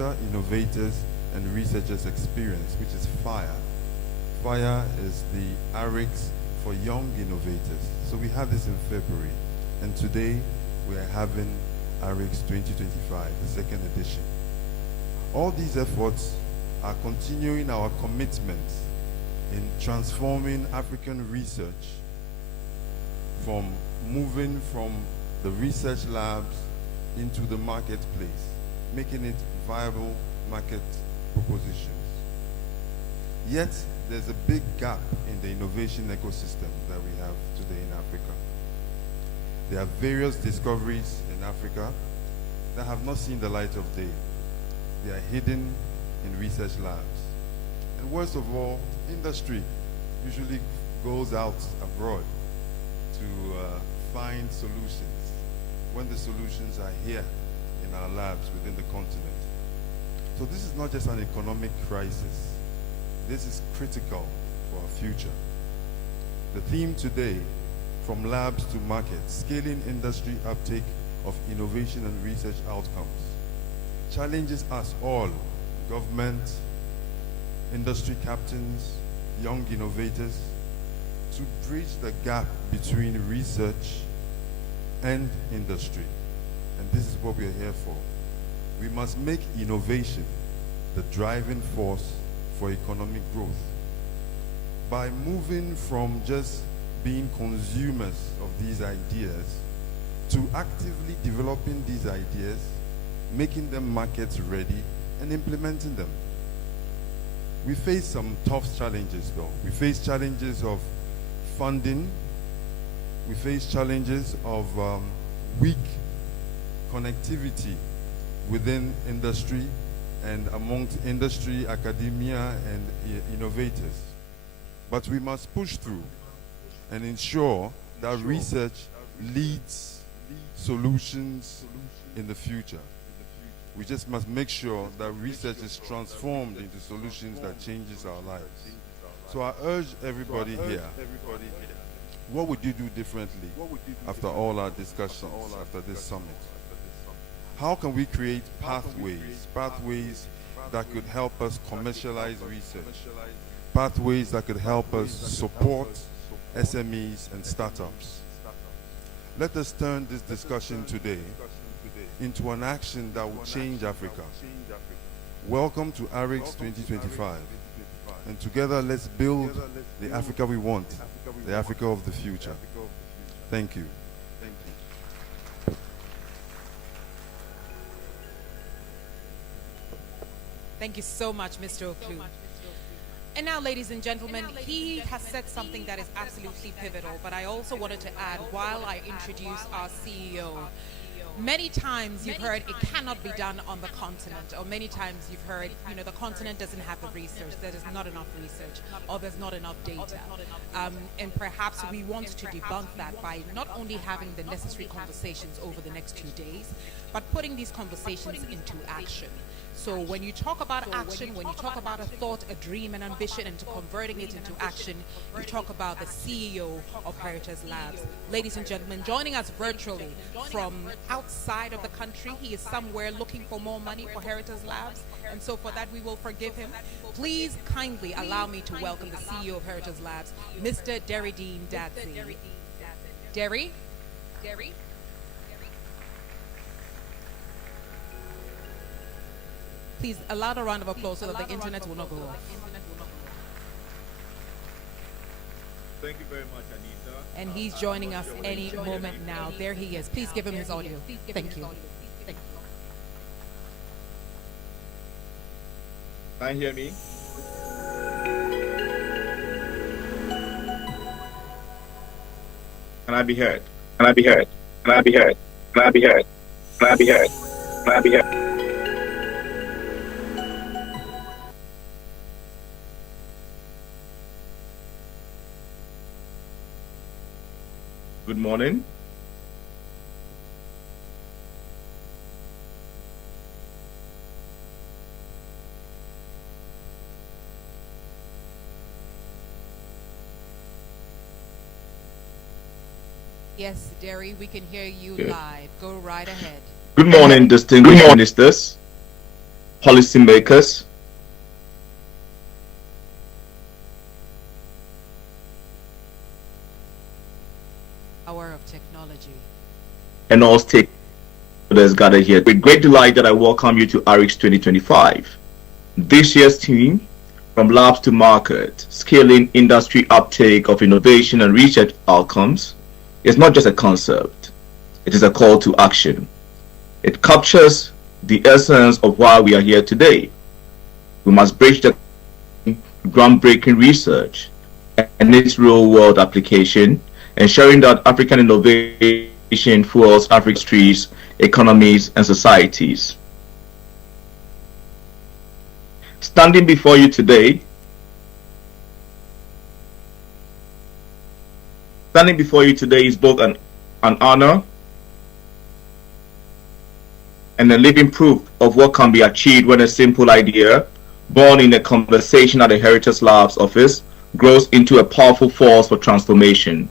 innovators and researchers experience, which is FIRE. FIRE is the Arics for young innovators. So we had this in February, and today we are having Arics 2025, the second edition. All these efforts are continuing our commitment in transforming African research from moving from the research labs into the marketplace, making it viable market propositions. Yet, there's a big gap in the innovation ecosystem that we have today in Africa. There are various discoveries in Africa that have not seen the light of day. They are hidden in research labs. And worst of all, industry usually goes out abroad to find solutions when the solutions are here in our labs within the continent. So this is not just an economic crisis. This is critical for our future. The theme today, from labs to market, scaling industry uptake of innovation and research outcomes, challenges us all, government, industry captains, young innovators, to bridge the gap between research and industry. And this is what we are here for. We must make innovation the driving force for economic growth by moving from just being consumers of these ideas to actively developing these ideas, making them market ready, and implementing them. We face some tough challenges though. We face challenges of funding. We face challenges of weak connectivity within industry and amongst industry, academia, and innovators. But we must push through and ensure that research leads solutions in the future. We just must make sure that research is transformed into solutions that changes our lives. So I urge everybody here, what would you do differently after all our discussions, after this summit? How can we create pathways that could help us commercialize research, pathways that could help us support SMEs and startups? Let us turn this discussion today into an action that will change Africa. Welcome to Arics 2025. And together, let's build the Africa we want, the Africa of the future. Thank you. Thank you so much, Mr. Oklu. And now, ladies and gentlemen, he has said something that is absolutely pivotal, but I also wanted to add, while I introduce our CEO, many times you've heard it cannot be done on the continent, or many times you've heard, the continent doesn't have the research, there is not enough research, or there's not enough data. And perhaps we want to debunk that by not only having the necessary conversations over the next 2 days, but putting these conversations into action. So when you talk about action, when you talk about a thought, a dream, an ambition, and to converting it into action, you talk about the CEO of Heritage Labs. Ladies and gentlemen, joining us virtually from outside of the country, he is somewhere looking for more money for Heritage Labs, and so for that we will forgive him. Please kindly allow me to welcome the CEO of Heritage Labs, Mr. Derideen Dadzi. Derry? Please allow a round of applause so that the internet will not go off. Thank you very much, Anita. And he's joining us any moment now. There he is. Please give him his audio. Thank you. Can you hear me? Can I be heard? Can I be heard? Can I be heard? Can I be heard? Can I be heard? Can I be heard? Good morning. Yes, Derry, we can hear you live. Go right ahead. Good morning, distinguished ministers. policymakers, Power of technology. and all stakeholders gathered here. With great delight that I welcome you to Arics 2025. This year's theme, from labs to market, scaling industry uptake of innovation and research outcomes, is not just a concept, it is a call to action. It captures the essence of why we are here today. We must bridge the groundbreaking research and its real-world application, ensuring that African innovation fuels Africa's industries, economies, and societies. Standing before you today is both an honor and a living proof of what can be achieved when a simple idea, born in a conversation at the Heritage Labs office, grows into a powerful force for transformation.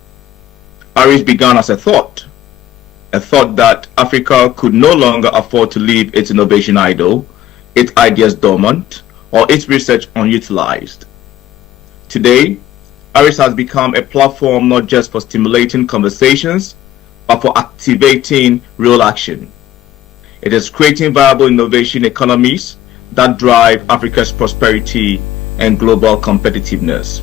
Arics began as a thought that Africa could no longer afford to leave its innovation idle, its ideas dormant, or its research unutilized. Today, Arics has become a platform not just for stimulating conversations, but for activating real action. It is creating viable innovation economies that drive Africa's prosperity and global competitiveness.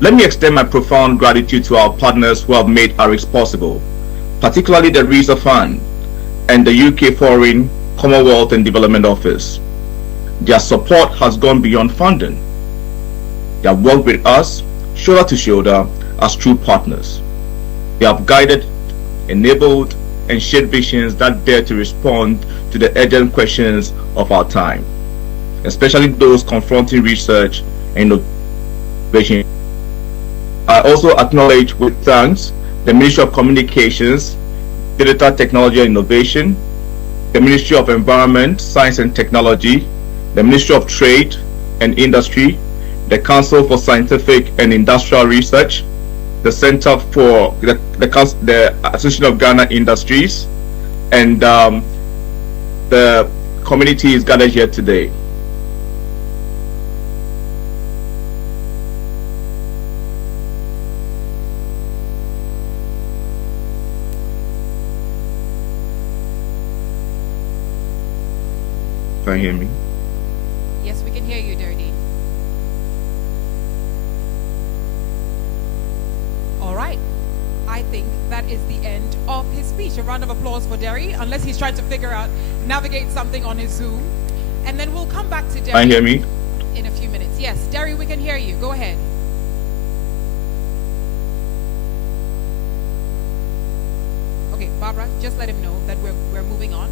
Let me extend my profound gratitude to our partners who have made Arics possible, particularly the RISA Fund and the UK Foreign, Commonwealth and Development Office. Their support has gone beyond funding. They have worked with us shoulder to shoulder as true partners. They have guided, enabled, and shared visions that dare to respond to the urgent questions of our time, especially those confronting research and innovation. I also acknowledge with thanks the Ministry of Communications, Digital Technology and Innovation, the Ministry of Environment, Science and Technology, the Ministry of Trade and Industry, the Council for Scientific and Industrial Research, the Center for the Association of Ghana Industries, and the community is gathered here today. Can you hear me? Yes, we can hear you, Dardine. All right. I think that is the end of his speech. A round of applause for Derry, unless he's trying to navigate something on his Zoom. And then we'll come back to Derry. Can you hear me? In a few minutes. Yes, Derry, we can hear you. Go ahead. Okay, Barbara, just let him know that we're moving on.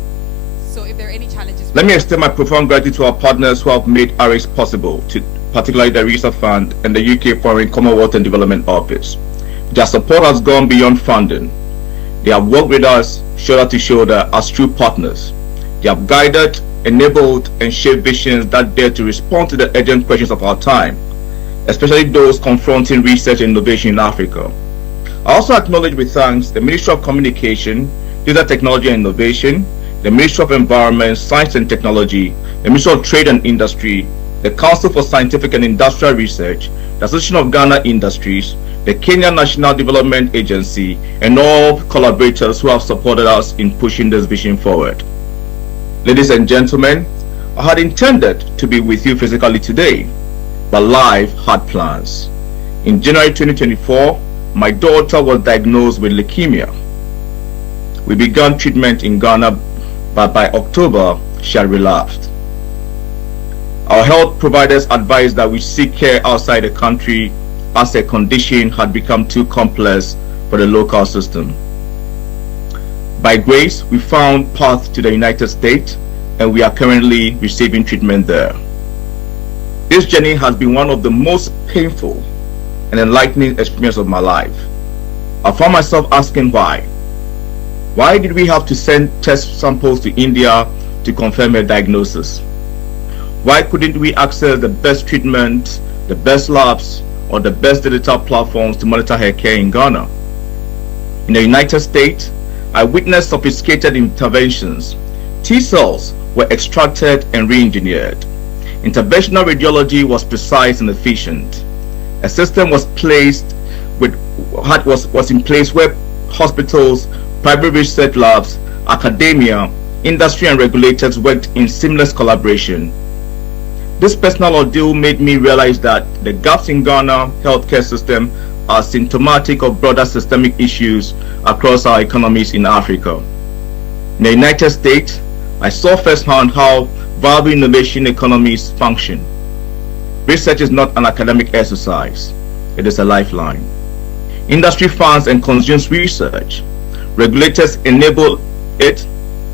So if there are any challenges... Let me extend my profound gratitude to our partners who have made Arics possible, particularly the RISA Fund and the UK Foreign, Commonwealth and Development Office. Their support has gone beyond funding. They have worked with us shoulder to shoulder as true partners. They have guided, enabled, and shaped visions that dare to respond to the urgent questions of our time, especially those confronting research and innovation in Africa. I also acknowledge with thanks the Ministry of Communication, Digital Technology and Innovation, the Ministry of Environment, Science and Technology, the Ministry of Trade and Industry, the Council for Scientific and Industrial Research, the Association of Ghana Industries, the Kenya National Development Agency, and all collaborators who have supported us in pushing this vision forward. Ladies and gentlemen, I had intended to be with you physically today, but life had plans. In January 2024, my daughter was diagnosed with leukemia. We began treatment in Ghana, but by October, she had relapsed. Our health providers advised that we seek care outside the country as her condition had become too complex for the local system. By grace, we found path to the United States, and we are currently receiving treatment there. This journey has been one of the most painful and enlightening experiences of my life. I found myself asking why. Why did we have to send test samples to India to confirm her diagnosis? Why couldn't we access the best treatment, the best labs, or the best digital platforms to monitor her care in Ghana? In the United States, I witnessed sophisticated interventions T cells were extracted and re-engineered. Interventional radiology was precise and efficient. A system was in place where hospitals, private research labs, academia, industry and regulators worked in seamless collaboration. This personal ordeal made me realize that the gaps in Ghana healthcare system are symptomatic of broader systemic issues across our economies in Africa. In the United States, I saw firsthand how viable innovation economies function. Research is not an academic exercise, it is a lifeline. Industry funds and consumes research. Regulators enable it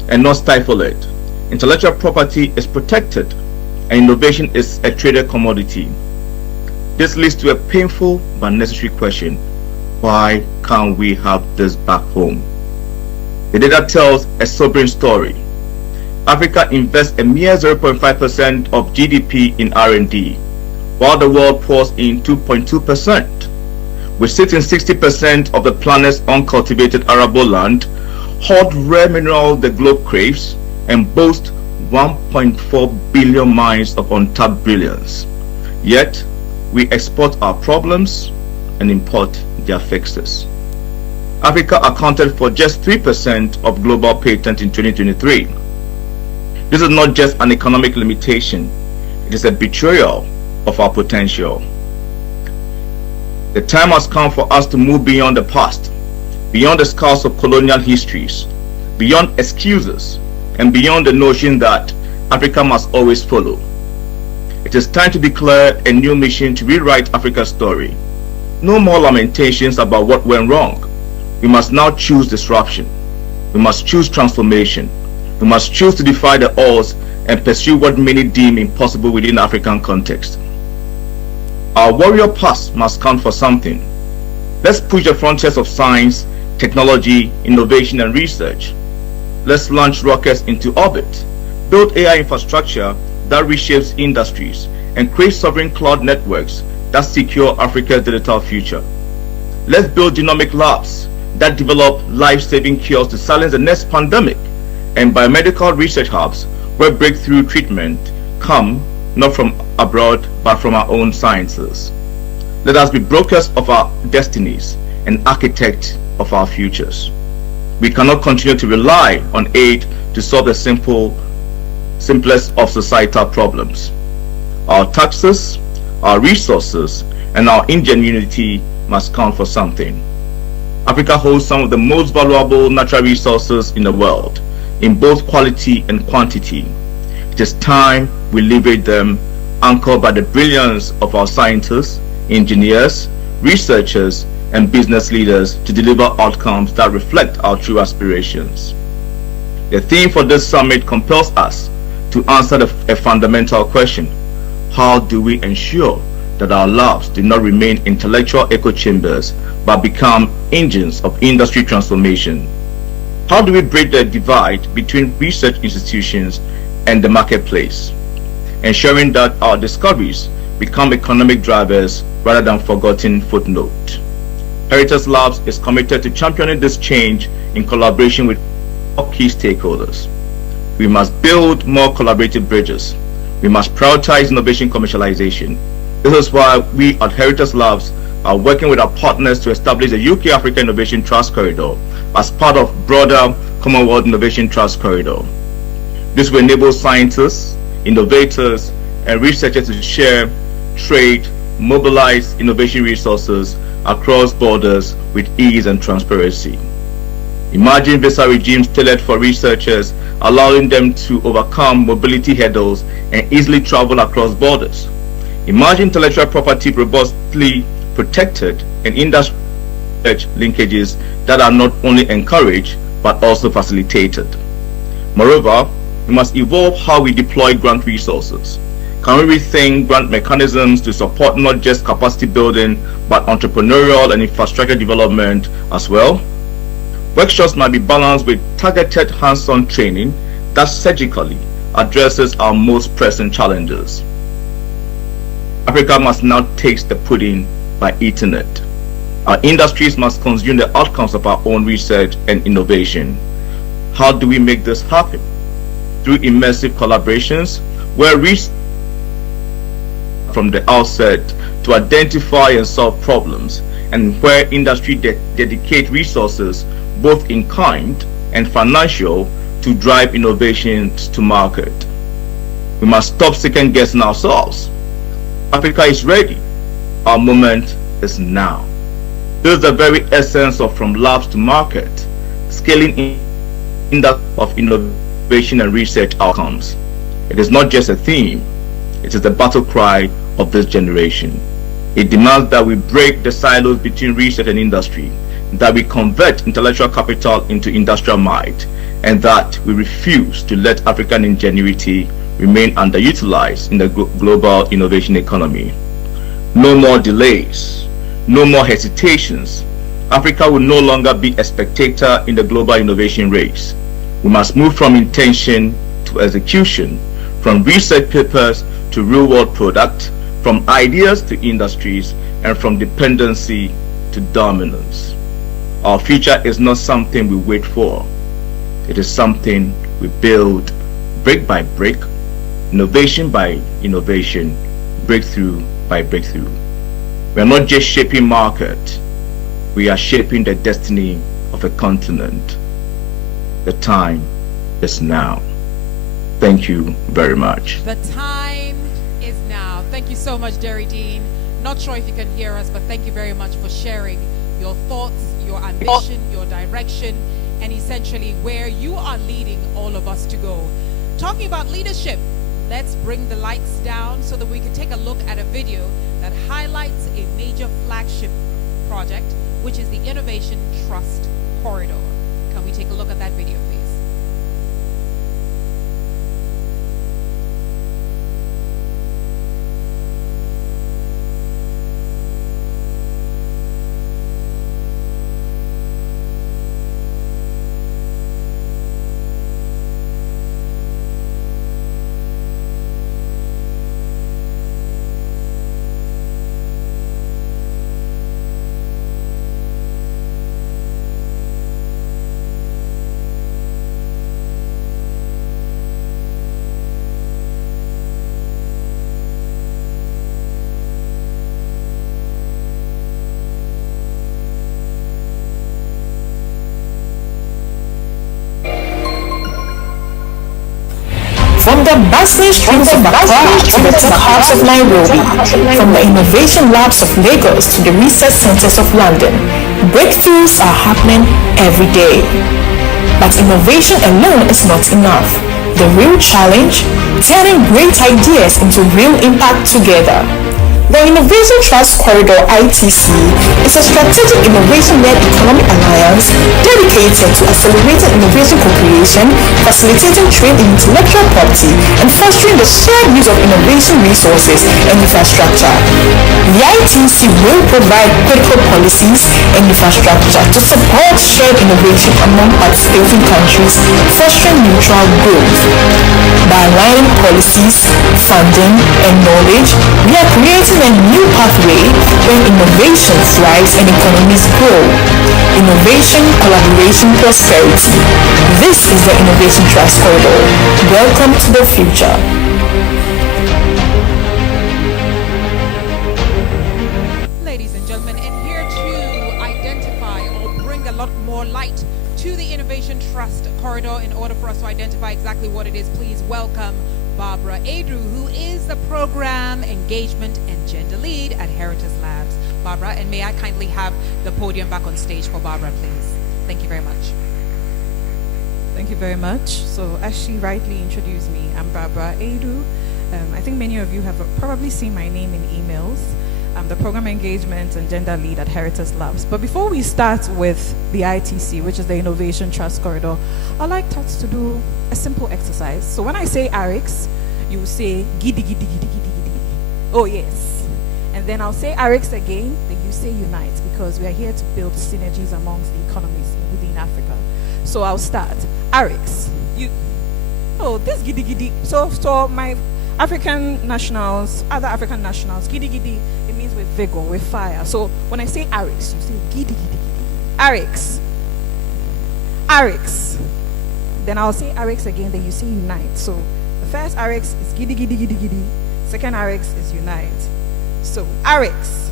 and not stifle it. Intellectual property is protected and innovation is a traded commodity. This leads to a painful but necessary question: why can't we have this back home? The data tells a sobering story. Africa invests a mere 0.5% of GDP in R&D, while the world pours in 2.2%. We sit in 60% of the planet's uncultivated arable land, hoard rare minerals the globe craves, and boast 1.4 billion mines of untapped brilliance. Yet, we export our problems and import their fixes. Africa accounted for just 3% of global patents in 2023. This is not just an economic limitation, it is a betrayal of our potential. The time has come for us to move beyond the past, beyond the scars of colonial histories, beyond excuses, and beyond the notion that Africa must always follow. It is time to declare a new mission to rewrite Africa's story. No more lamentations about what went wrong. We must now choose disruption. We must choose transformation. We must choose to defy the odds and pursue what many deem impossible within African context. Our warrior past must count for something. Let's push the frontiers of science, technology, innovation, and research. Let's launch rockets into orbit, build AI infrastructure that reshapes industries, and create sovereign cloud networks that secure Africa's digital future. Let's build genomic labs that develop life-saving cures to silence the next pandemic, and biomedical research hubs where breakthrough treatment come not from abroad but from our own sciences. Let us be brokers of our destinies and architects of our futures. We cannot continue to rely on aid to solve the simplest of societal problems. Our taxes, our resources, and our ingenuity must count for something. Africa holds some of the most valuable natural resources in the world, in both quality and quantity. It is time we leverage them, anchored by the brilliance of our scientists, engineers, researchers, and business leaders to deliver outcomes that reflect our true aspirations. The theme for this summit compels us to answer a fundamental question: how do we ensure that our labs do not remain intellectual echo chambers but become engines of industry transformation? How do we bridge the divide between research institutions and the marketplace, ensuring that our discoveries become economic drivers rather than forgotten footnote? Heritage Labs is committed to championing this change in collaboration with all key stakeholders. We must build more collaborative bridges. We must prioritize innovation commercialization. This is why we at Heritage Labs are working with our partners to establish the UK Africa Innovation Trust Corridor as part of broader Commonwealth Innovation Trust Corridor. This will enable scientists, innovators, and researchers to share, trade, mobilize innovation resources across borders with ease and transparency. Imagine visa regimes tailored for researchers, allowing them to overcome mobility hurdles and easily travel across borders. Imagine intellectual property robustly protected and industry linkages that are not only encouraged but also facilitated. Moreover, we must evolve how we deploy grant resources. Can we rethink grant mechanisms to support not just capacity building but entrepreneurial and infrastructure development as well? Workshops might be balanced with targeted hands-on training that surgically addresses our most pressing challenges. Africa must now taste the pudding by eating it. Our industries must consume the outcomes of our own research and innovation. How do we make this happen? through immersive collaborations where research from the outset to identify and solve problems, and where industry dedicate resources both in kind and financial to drive innovations to market. We must stop second guessing ourselves. Africa is ready. Our moment is now. This is the very essence of from labs to market, scaling in that of innovation and research outcomes. It is not just a theme, it is the battle cry of this generation. It demands that we break the silos between research and industry, that we convert intellectual capital into industrial might, and that we refuse to let African ingenuity remain underutilized in the global innovation economy. No more delays, no more hesitations. Africa will no longer be a spectator in the global innovation race. We must move from intention to execution, from research papers to real-world product, from ideas to industries, and from dependency to dominance. Our future is not something we wait for. It is something we build brick by brick, innovation by innovation, breakthrough by breakthrough. We are not just shaping market, we are shaping the destiny of a continent. The time is now. Thank you very much. The time is now. Thank you so much, Jerry Dean. Not sure if you can hear us, but thank you very much for sharing your thoughts, your ambition, your direction, and essentially where you are leading all of us to go. Talking about leadership, let's bring the lights down so that we can take a look at a video that highlights a major flagship project, which is the Innovation Trust Corridor. Can we take a look at that video, please? From the bustling streets of Accra to the tech hubs of Nairobi, from the innovation labs of Lagos to the research centers of London, breakthroughs are happening every day. But innovation alone is not enough. The real challenge? Turning great ideas into real impact together. The Innovation Trust Corridor (ITC) is a strategic innovation-led economic alliance dedicated to accelerating innovation co-creation, facilitating trade in intellectual property, and fostering the shared use of innovation resources and infrastructure. The ITC will provide critical policies and infrastructure to support shared innovation among participating countries, fostering mutual growth. By aligning policies, funding, and knowledge, we are creating a new pathway where innovation thrives and economies grow. Innovation, collaboration, prosperity. This is the Innovation Trust Corridor. Welcome to the future. Ladies and gentlemen, and here to identify or bring a lot more light to the Innovation Trust Corridor in order for us to identify exactly what it is, please welcome Barbara Adru, who is the Program Engagement and Gender Lead at Heritage Labs. Barbara, and may I kindly have the podium back on stage for Barbara, please. Thank you very much. Thank you very much. So as she rightly introduced me, I'm Barbara Adru. I think many of you have probably seen my name in emails. I'm the Program Engagement and Gender Lead at Heritage Labs. But before we start with the ITC, which is the Innovation Trust Corridor, I'd like us to do a simple exercise. So when I say Arics, you say giddy giddy giddy giddy giddy. Oh yes. And then I'll say Arics again, then you say unite, because we are here to build synergies amongst the economies within Africa. So I'll start. Arics. This giddy giddy. So my African nationals, other African nationals, giddy giddy, it means with vigor, with fire. So when I say Arics, you say giddy giddy giddy. Arics. Arics. Then I'll say Arics again, then you say unite. So the first Arics is giddy giddy giddy giddy. Second Arics is unite. So Arics.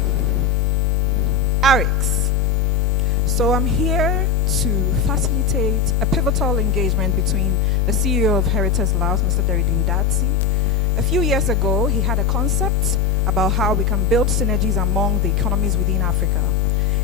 Arics. So I'm here to facilitate a pivotal engagement between the CEO of Heritage Labs, Mr. Deridin Datsi. A few years ago, he had a concept about how we can build synergies among the economies within Africa.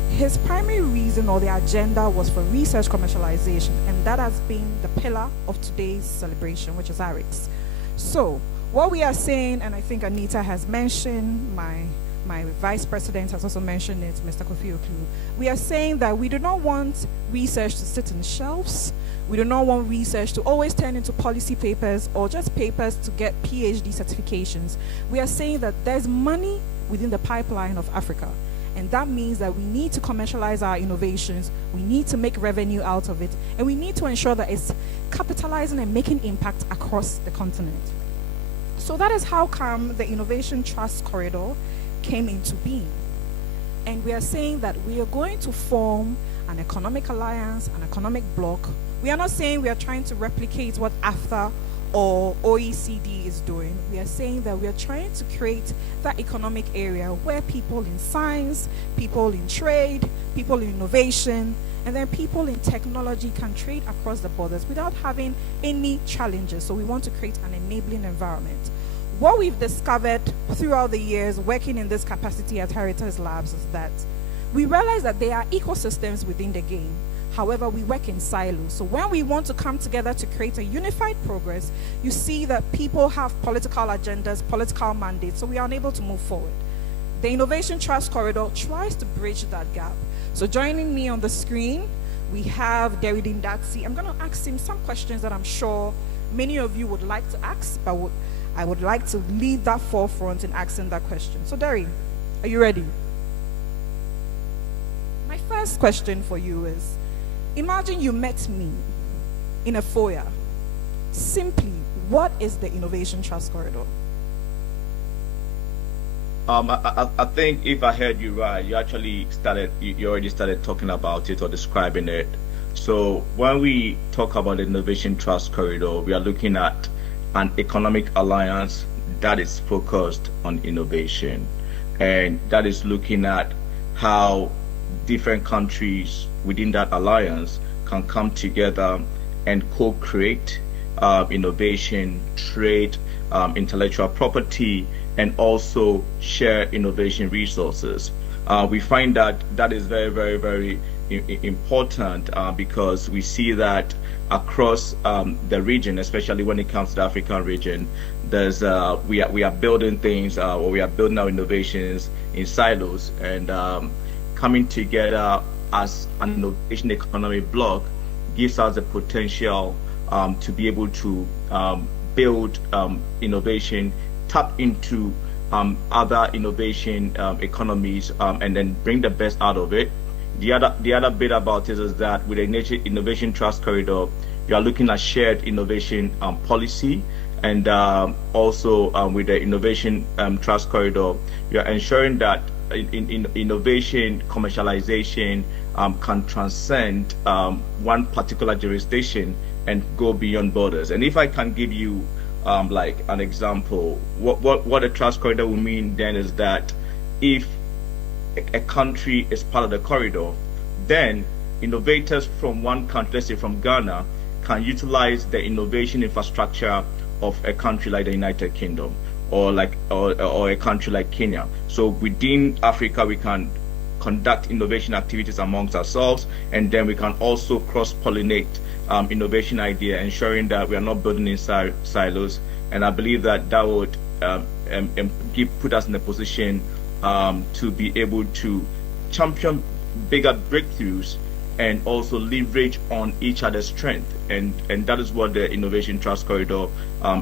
His primary reason or the agenda was for research commercialization, and that has been the pillar of today's celebration, which is Arics. So what we are saying, and I think Anita has mentioned, my vice president has also mentioned it, Mr. Kofi Oklu, we are saying that we do not want research to sit on shelves. We do not want research to always turn into policy papers or just papers to get PhD certifications. We are saying that there's money within the pipeline of Africa. And that means that we need to commercialize our innovations, we need to make revenue out of it, and we need to ensure that it's capitalizing and making impact across the continent. So that is how come the Innovation Trust Corridor came into being. And we are saying that we are going to form an economic alliance, an economic bloc. We are not saying we are trying to replicate what AFTA or OECD is doing. We are saying that we are trying to create that economic area where people in science, people in trade, people in innovation, and then people in technology can trade across the borders without having any challenges. So we want to create an enabling environment. What we've discovered throughout the years working in this capacity at Heritage Labs is that we realize that there are ecosystems within the game. However, we work in silos. So when we want to come together to create a unified progress, you see that people have political agendas, political mandates, so we are unable to move forward. The Innovation Trust Corridor tries to bridge that gap. So joining me on the screen, we have Deridin Datsi. I'm going to ask him some questions that I'm sure many of you would like to ask, but I would like to lead that forefront in asking that question. So Derry, are you ready? My first question for you is, imagine you met me in a foyer. Simply, what is the Innovation Trust Corridor? I think if I heard you right, you already started talking about it or describing it. So when we talk about the Innovation Trust Corridor, we are looking at an economic alliance that is focused on innovation, and that is looking at how different countries within that alliance can come together and co-create innovation, trade, intellectual property, and also share innovation resources. We find that that is very, very, very important because we see that across the region, especially when it comes to the African region, there's we are building things or we are building our innovations in silos, and coming together as an innovation economy bloc gives us the potential to be able to build innovation, tap into other innovation economies, and then bring the best out of it. The other bit about it is that with the Innovation Trust Corridor, you are looking at shared innovation policy, and also with the Innovation Trust Corridor, you are ensuring that in innovation commercialization can transcend one particular jurisdiction and go beyond borders. And if I can give you like an example, what a trust corridor will mean then is that if a country is part of the corridor, then innovators from one country, let's say from Ghana, can utilize the innovation infrastructure of a country like the United Kingdom or a country like Kenya. So within Africa, we can conduct innovation activities amongst ourselves, and then we can also cross-pollinate innovation idea, ensuring that we are not building in silos. And I believe that that would put us in a position to be able to champion bigger breakthroughs and also leverage on each other's strength. And that is what the Innovation Trust Corridor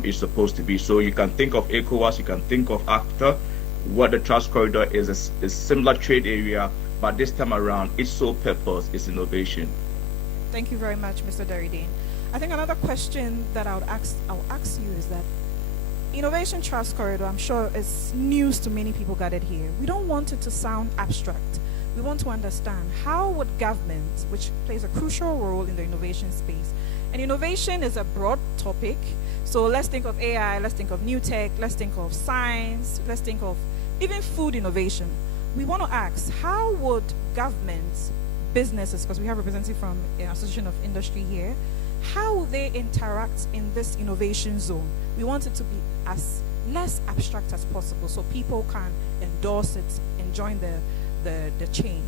is supposed to be. So you can think of ECOWAS, you can think of AFTA. What the Trust Corridor is a similar trade area, but this time around, its sole purpose is innovation. Thank you very much, Mr. Deridin. I think another question that I'll ask you is that Innovation Trust Corridor, I'm sure, is news to many people gathered here. We don't want it to sound abstract. We want to understand how would government, which plays a crucial role in the innovation space, And innovation is a broad topic. So let's think of AI, let's think of new tech, let's think of science, let's think of even food innovation. We want to ask, how would governments, businesses, because we have representative from the Association of Industry here, how will they interact in this innovation zone? We want it to be as less abstract as possible so people can endorse it and join the chain.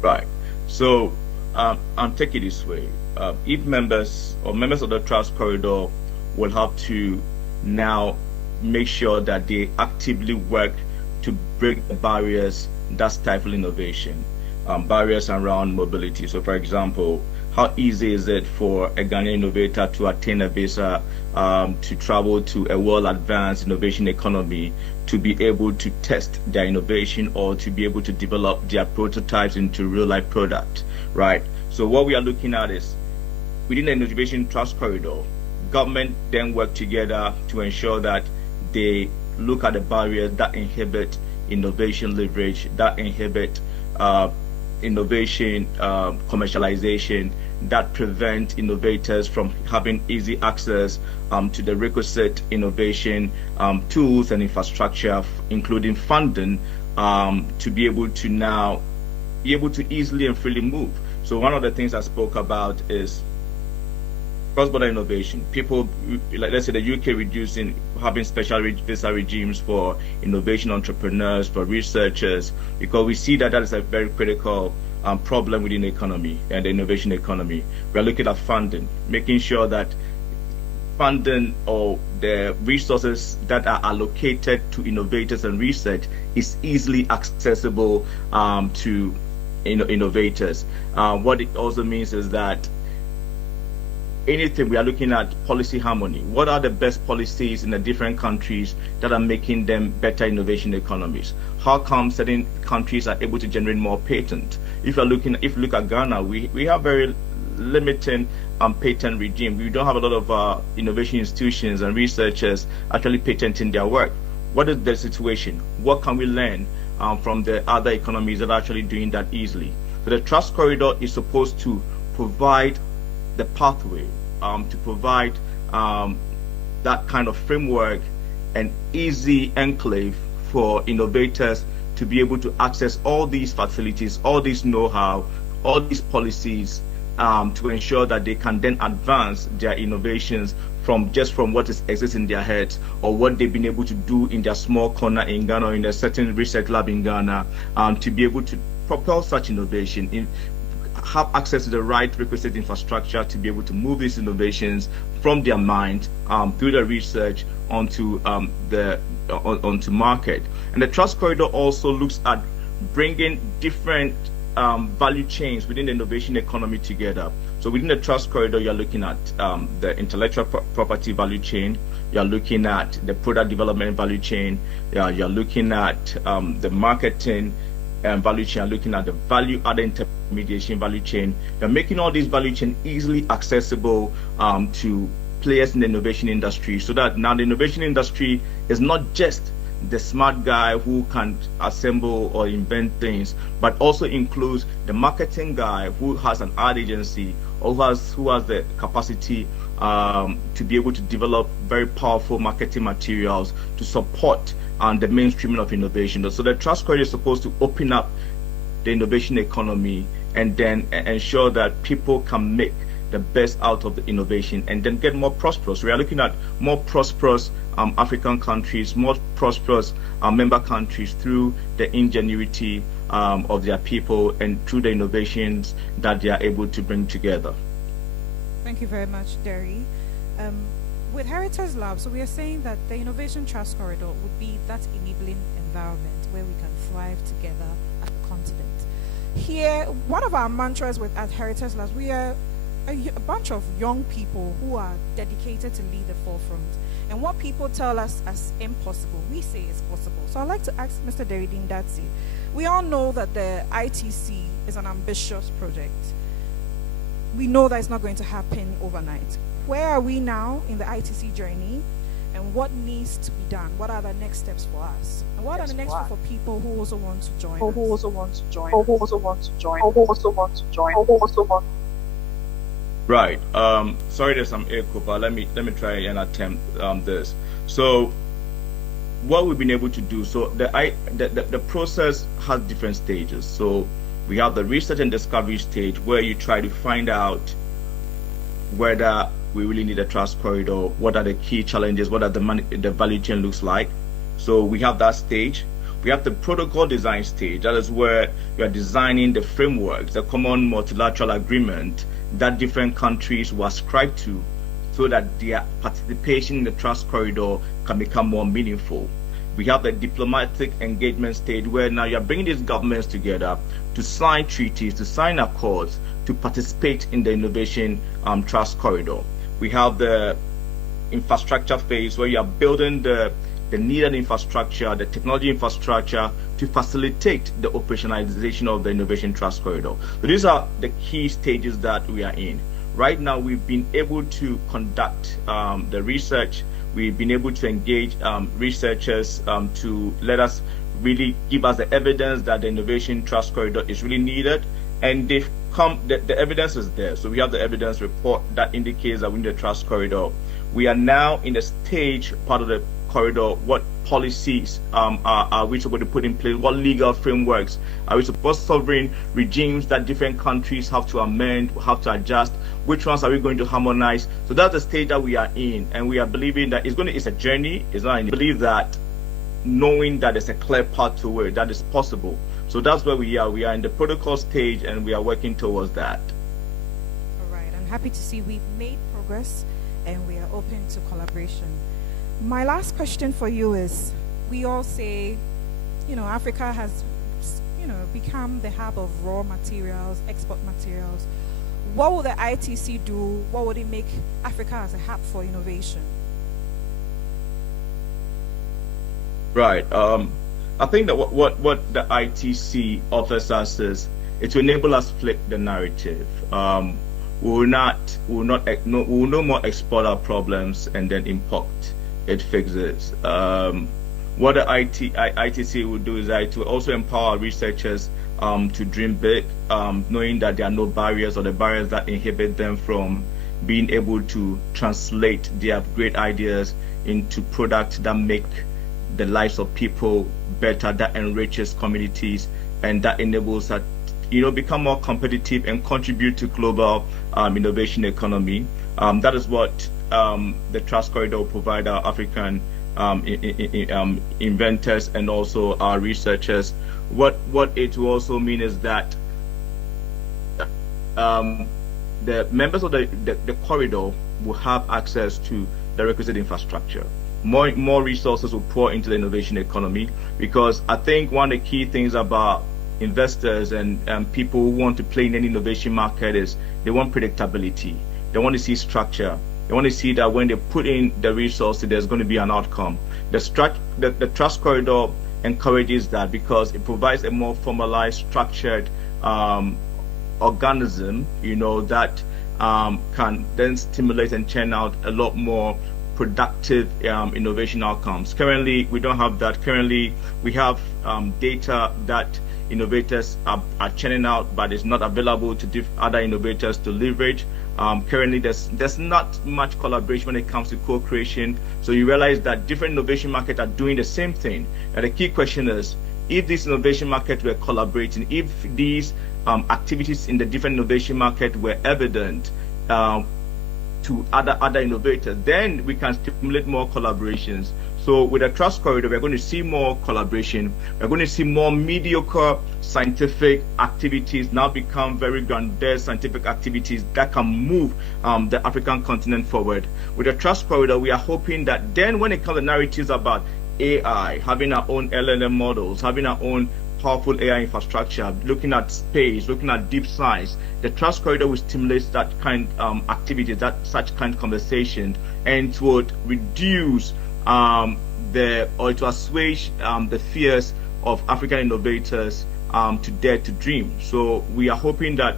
Right. So I'm taking it this way. If members of the Trust Corridor will have to now make sure that they actively work to break the barriers that stifle innovation, barriers around mobility. So, for example, how easy is it for a Ghanaian innovator to attain a visa, to travel to a well-advanced innovation economy, to be able to test their innovation or to be able to develop their prototypes into real-life product, right? So what we are looking at is, within the Innovation Trust Corridor, government then work together to ensure that they look at the barriers that inhibit innovation leverage, that inhibit innovation commercialization, that prevent innovators from having easy access to the requisite innovation tools and infrastructure, including funding, to be able to now be able to easily and freely move. So one of the things I spoke about is cross-border innovation. People, like let's say the UK having special visa regimes for innovation entrepreneurs, for researchers, because we see that is a very critical problem within the economy and the innovation economy. We are looking at funding, making sure that funding or the resources that are allocated to innovators and research is easily accessible to innovators. What it also means is that anything we are looking at policy harmony. What are the best policies in the different countries that are making them better innovation economies? How come certain countries are able to generate more patent? If you look at Ghana, we have very limiting patent regime. We don't have a lot of innovation institutions and researchers actually patenting their work. What is the situation? What can we learn from the other economies that are actually doing that easily? So the Trust Corridor is supposed to provide the pathway, to provide that kind of framework and easy enclave for innovators to be able to access all these facilities, all this know-how, all these policies, to ensure that they can then advance their innovations from what exists in their heads or what they've been able to do in their small corner in Ghana or in a certain research lab in Ghana, to be able to propel such innovation, have access to the right requisite infrastructure to be able to move these innovations from their mind through the research onto onto market. And the Trust Corridor also looks at bringing different value chains within the innovation economy together. So within the Trust Corridor, you're looking at the intellectual property value chain, you're looking at the product development value chain, you're looking at the marketing value chain, looking at the value-added intermediation value chain. You're making all these value chain easily accessible to players in the innovation industry, so that now the innovation industry is not just the smart guy who can assemble or invent things, but also includes the marketing guy who has an ad agency or who has the capacity to be able to develop very powerful marketing materials to support the mainstreaming of innovation. So the Trust Corridor is supposed to open up the innovation economy and then ensure that people can make the best out of the innovation and then get more prosperous. We are looking at more prosperous African countries, more prosperous member countries through the ingenuity of their people and through the innovations that they are able to bring together. Thank you very much, Derry. With Heritage Lab, so we are saying that the Innovation Trust Corridor would be that enabling environment where we can thrive together as a continent. Here, one of our mantras at Heritage Labs, we are a bunch of young people who are dedicated to lead the forefront. And what people tell us as impossible, we say is possible. So I'd like to ask Mr. Deridin Datsi. We all know that the ITC is an ambitious project. We know that it's not going to happen overnight. Where are we now in the ITC journey? And what needs to be done? What are the next steps for us? And what are the next steps for people who also want to join us? Right. Sorry, there's some echo, but let me try and attempt this. So, what we've been able to do. So the process has different stages. So we have the research and discovery stage where you try to find out whether we really need a trust corridor, what are the key challenges, what are the value chain looks like. So we have that stage. We have the protocol design stage. That is where we are designing the frameworks, the common multilateral agreement that different countries will ascribe to, so that their participation in the trust corridor can become more meaningful. We have the diplomatic engagement stage where now you're bringing these governments together to sign treaties, to sign accords, to participate in the innovation trust corridor. We have the infrastructure phase where you are building the needed infrastructure, the technology infrastructure to facilitate the operationalization of the innovation trust corridor. So these are the key stages that we are in. Right now, we've been able to conduct the research. We've been able to engage researchers to let us really give us the evidence that the innovation trust corridor is really needed. And they've come, the evidence is there. So we have the evidence report that indicates that we need a trust corridor. We are now in the stage part of the corridor. What policies are we supposed to put in place? What legal frameworks are we supposed, sovereign regimes that different countries have to amend, have to adjust? Which ones are we going to harmonize? So that's the stage that we are in, and we are believing that it's a journey. It's not. I believe that knowing that there's a clear path to it, that is possible. So that's where we are. We are in the protocol stage, and we are working towards that. All right. I'm happy to see we've made progress, and we are open to collaboration. My last question for you is, we all say, Africa has, become the hub of raw materials, export materials. What will the ITC do? What would it make Africa as a hub for innovation? Right. I think that what the ITC offers us is it will enable us to flip the narrative. We will no more export our problems and then import it fixes. What the ITC will do is that it will also empower researchers to dream big, knowing that there are no barriers or the barriers that inhibit them from being able to translate their great ideas into products that make the lives of people better, that enriches communities, and that enables us, become more competitive and contribute to global innovation economy. That is what the trust corridor will provide our African inventors and also our researchers. What it will also mean is that the members of the corridor will have access to the requisite infrastructure. More resources will pour into the innovation economy, because I think one of the key things about investors and people who want to play in any innovation market is they want predictability. They want to see structure. They want to see that when they put in the resources, there's going to be an outcome. The trust corridor encourages that, because it provides a more formalized, structured organism, that can then stimulate and churn out a lot more productive innovation outcomes. Currently, we don't have that. Currently, we have data that innovators are churning out, but it's not available to other innovators to leverage. Currently, there's not much collaboration when it comes to co-creation. So you realize that different innovation markets are doing the same thing. And the key question is, if these innovation markets were collaborating, if these activities in the different innovation market were evident to other innovators, then we can stimulate more collaborations. So with the trust corridor, we're going to see more collaboration. We're going to see more mediocre scientific activities now become very grandiose scientific activities that can move the African continent forward. With the trust corridor, we are hoping that then when it comes to narratives about AI, having our own LLM models, having our own powerful AI infrastructure, looking at space, looking at deep science, the trust corridor will stimulate that kind activity, such kind of conversation, and it would reduce it will assuage the fears of African innovators to dare to dream. So we are hoping that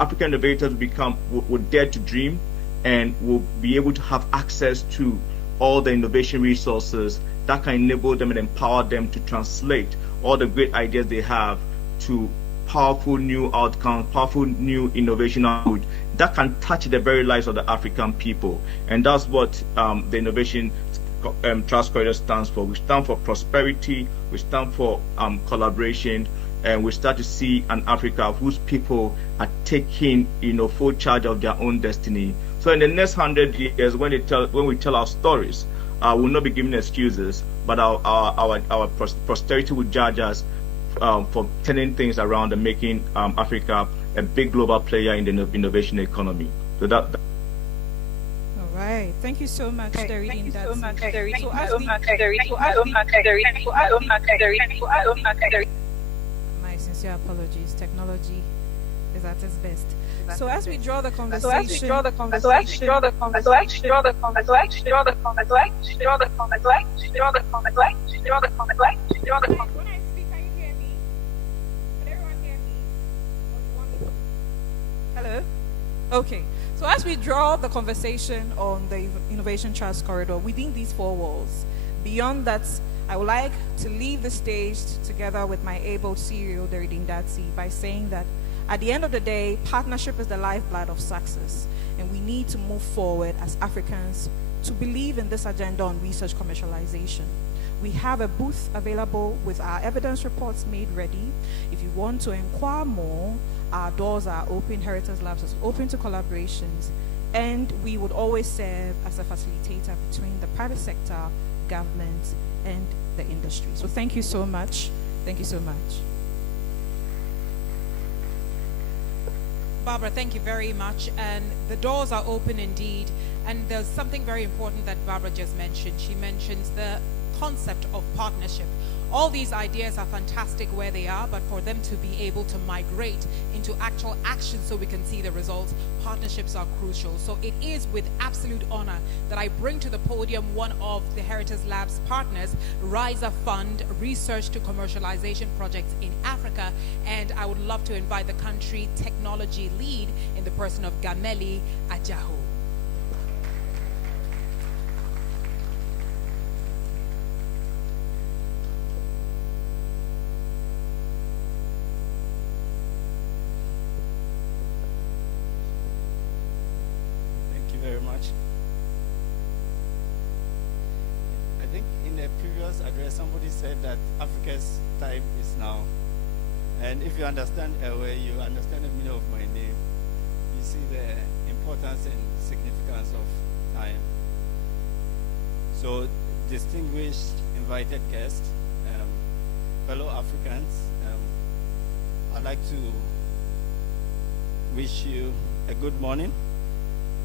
African innovators will dare to dream and will be able to have access to all the innovation resources that can enable them and empower them to translate all the great ideas they have to powerful new outcomes, powerful new innovation output that can touch the very lives of the African people. And that's what the Innovation Trust Corridor stands for. We stand for prosperity, we stand for collaboration, and we start to see an Africa whose people are taking, full charge of their own destiny. So in the next 100 years, when we tell our stories, we'll not be giving excuses, but our posterity will judge us for turning things around and making Africa a big global player in the innovation economy. So that. All right. Thank you so much, Terry. Thank you That's so much, it. Terry. So Thank as you so we- much, Terry. Thank you so much, Terry. Thank you so much, Terry. Thank you so much, Terry. My sincere apologies. Technology is at its best. So as we draw the conversation, when I speak, can you hear me? Can everyone hear me? Or you want me to- Hello? Okay. So as we draw the conversation on the Innovation Trust Corridor within these four walls, beyond that, I would like to leave the stage together with my able CEO, Deridin Datsi, by saying that at the end of the day, partnership is the lifeblood of success, and we need to move forward as Africans to believe in this agenda on research commercialization. We have a booth available with our evidence reports made ready. If you want to inquire more, our doors are open. Heritage Labs is open to collaborations, and we would always serve as a facilitator between the private sector, government, and the industry. So thank you so much. Thank you so much. Barbara, thank you very much. And the doors are open indeed. And there's something very important that Barbara just mentioned. She mentions the concept of partnership. All these ideas are fantastic where they are, but for them to be able to migrate into actual action so we can see the results, partnerships are crucial. So it is with absolute honor that I bring to the podium one of the Heritage Labs partners, RISA Fund, Research to Commercialization Projects in Africa. And I would love to invite the country technology lead in the person of Gameli Ajaho. Very much. I think in the previous address, somebody said that Africa's time is now. And if you understand Ewe, you understand the meaning of my name. You see the importance and significance of time. So, distinguished invited guests, fellow Africans, I'd like to wish you a good morning.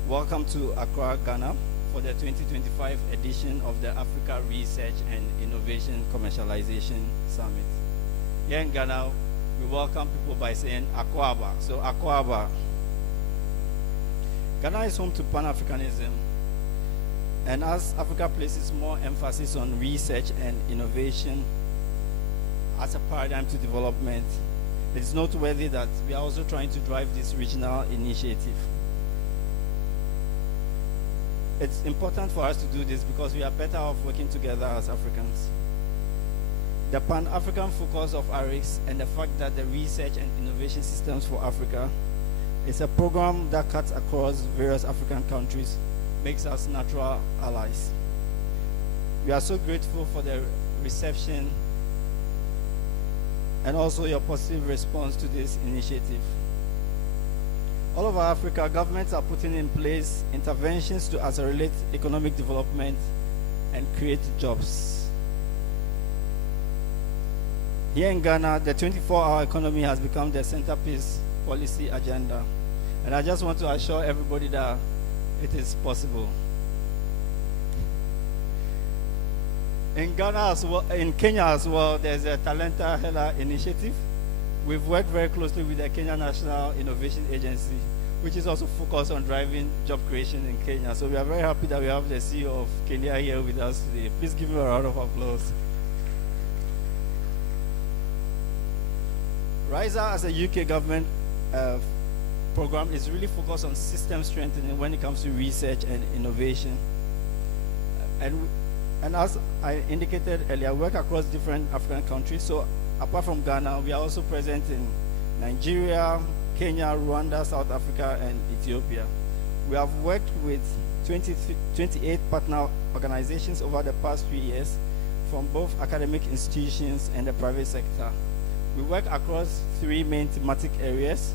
Welcome to Accra, Ghana, for the 2025 edition of the Africa Research and Innovation Commercialization Summit. Here in Ghana, we welcome people by saying Akwaba. So Akwaba. Ghana is home to Pan-Africanism. And as Africa places more emphasis on research and innovation as a paradigm to development, it is noteworthy that we are also trying to drive this regional initiative. It's important for us to do this because we are better off working together as Africans. The Pan-African focus of Arics and the fact that the research and innovation systems for Africa is a program that cuts across various African countries makes us natural allies. We are so grateful for the reception and also your positive response to this initiative. All over Africa, governments are putting in place interventions to accelerate economic development and create jobs. Here in Ghana, the 24-hour economy has become the centerpiece policy agenda. And I just want to assure everybody that it is possible. In Ghana as well, in Kenya as well, there's a Talenta Hela initiative. We've worked very closely with the Kenya National Innovation Agency, which is also focused on driving job creation in Kenya. So we are very happy that we have the CEO of Kenya here with us today. Please give him a round of applause. RISA, as a UK government program, is really focused on system strengthening when it comes to research and innovation. And as I indicated earlier, we work across different African countries. So apart from Ghana, we are also present in Nigeria, Kenya, Rwanda, South Africa, and Ethiopia. We have worked with 28 partner organizations over the past 3 years from both academic institutions and the private sector. We work across 3 main thematic areas: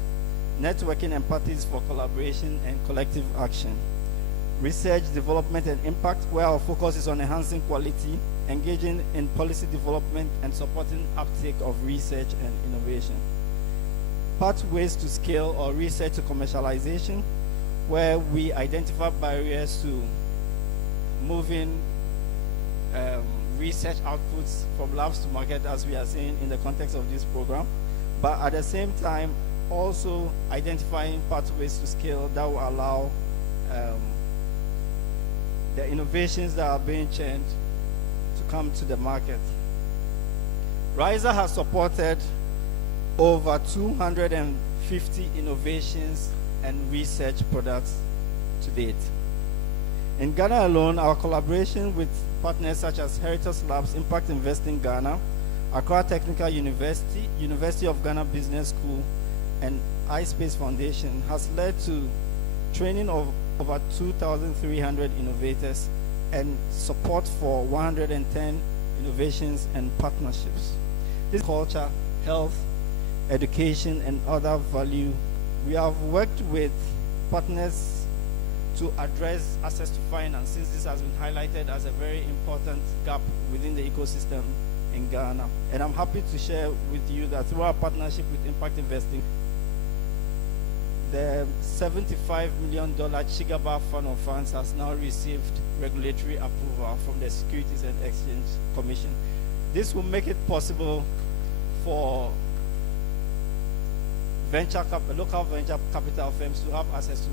networking and parties for collaboration and collective action; research, development, and impact, where our focus is on enhancing quality, engaging in policy development, and supporting uptake of research and innovation; pathways to scale, or research to commercialization, where we identify barriers to moving research outputs from labs to market, as we are seeing in the context of this program, but at the same time also identifying pathways to scale that will allow the innovations that are being churned to come to the market. RISA has supported over 250 innovations and research products to date. In Ghana alone, our collaboration with partners such as Heritage Labs, Impact Investing Ghana, Accra Technical University, University of Ghana Business School, and iSpace Foundation has led to training of over 2,300 innovators and support for 110 innovations and partnerships. This culture, health, education, and other value. We have worked with partners to address access to finance, since this has been highlighted as a very important gap within the ecosystem in Ghana. And I'm happy to share with you that through our partnership with Impact Investing, the $75 million Chigaba Fund of Funds has now received regulatory approval from the Securities and Exchange Commission. This will make it possible for local venture capital firms to have access to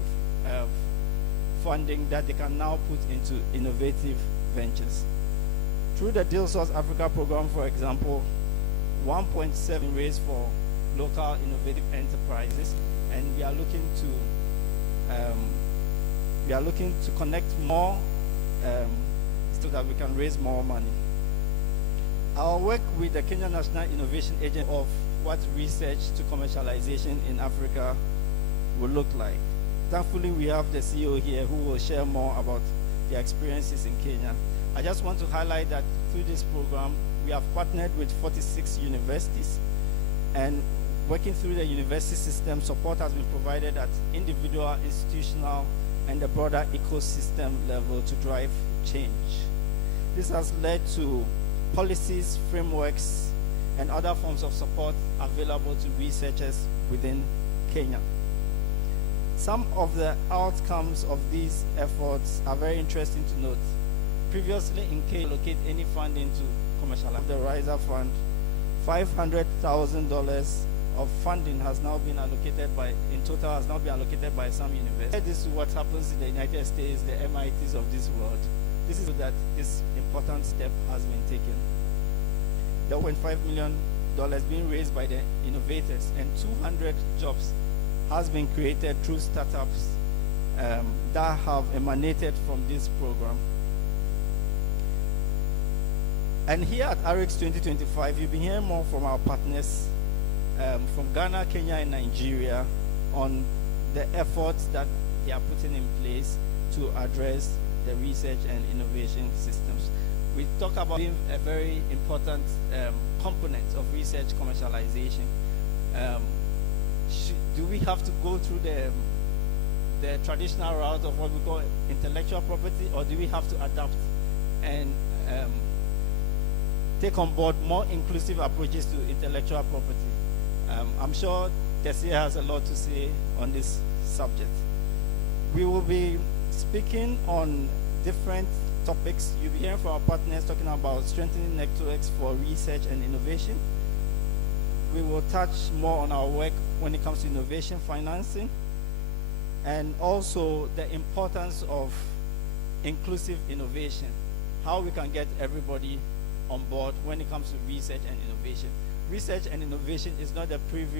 funding that they can now put into innovative ventures. Through the Deal Source Africa program, for example, 1.7 raised for local innovative enterprises, and we are looking to connect more so that we can raise more money. Our work with the Kenya National Innovation Agency of what research to commercialization in Africa will look like. Thankfully, we have the CEO here who will share more about their experiences in Kenya. I just want to highlight that through this program, we have partnered with 46 universities, and working through the university system, support has been provided at individual, institutional, and the broader ecosystem level to drive change. This has led to policies, frameworks, and other forms of support available to researchers within Kenya. Some of the outcomes of these efforts are very interesting to note. Previously, in Kenya, allocate any funding to commercialize the RISA fund, $500,000 of funding has now been allocated in total has now been allocated by some universities. This is what happens in the United States, the MITs of this world. This is that this important step has been taken. The $1.5 million being raised by the innovators, and 200 jobs has been created through startups that have emanated from this program. And here at Arics 2025, you'll be hearing more from our partners from Ghana, Kenya, and Nigeria on the efforts that they are putting in place to address the research and innovation systems. We talk about being a very important component of research commercialization. Do we have to go through the traditional route of what we call intellectual property, or do we have to adapt and take on board more inclusive approaches to intellectual property? I'm sure Tessie has a lot to say on this subject. We will be speaking on different topics. You'll be hearing from our partners talking about strengthening networks for research and innovation. We will touch more on our work when it comes to innovation financing, and also the importance of inclusive innovation, how we can get everybody on board when it comes to research and innovation. Research and innovation is not a preview